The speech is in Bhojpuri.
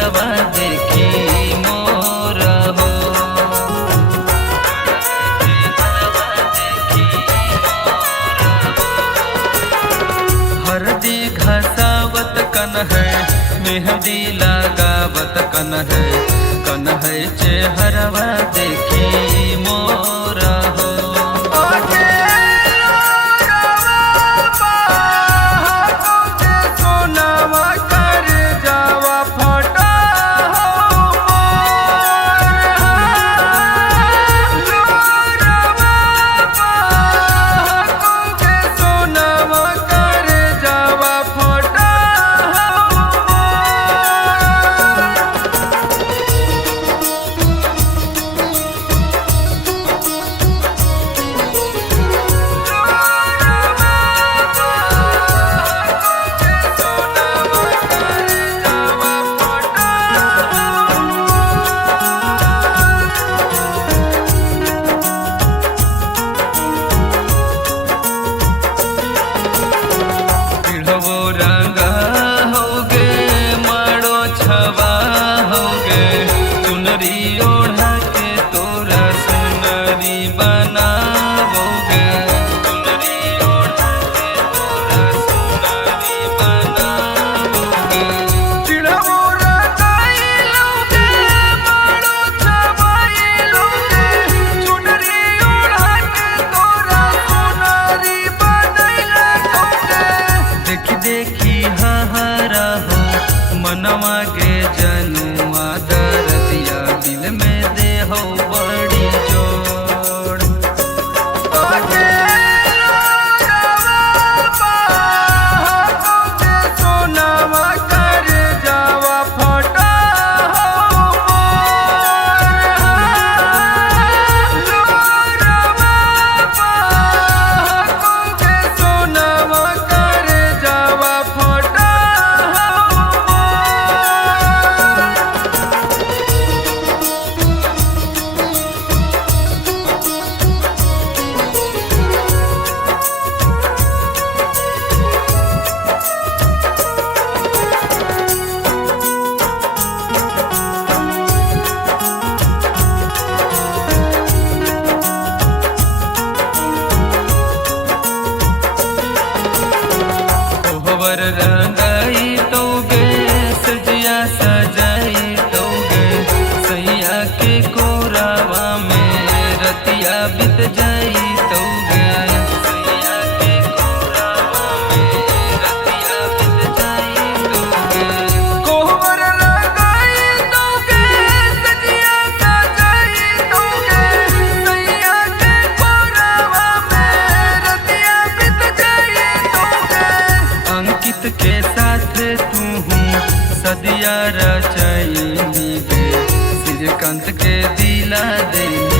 हरवा देखी मोर हो। हरदी घसावत कन है मेहंदी लगावत कन है चेहरवा देखी मोर हो। ओढ़ा के तोरा सुनरी बनाओगे, सुनरी ओढ़ा के तोरा सुनरी बनाओगे। चिड़मोरा गाइलोगे, मारो छवाइलोगे, सुनरी ओढ़ा के तोरा सुनरी बनाइलोगे। देखी देखी हहरा हो मनवा के जनुआ दरदिया दिल में दे हो बड़ी जोड़। सोनावा कर जावा फटा सोनावा कर जावा फटा। वर रंगाई तोगे सजिया सजाई तोगे, सैया के कोरावा में रतिया बीत जाई तोगे, सैया के कोरावा में रतिया बीत जाई तोगे। कोहबर लगाई तोगे सजिया सजाई तोगे, सैया के कोरावा में रतिया बीत जाई तोगे। अंकित के साथ तू सदिया रचैनी गे, श्रीकांत के दिला देनी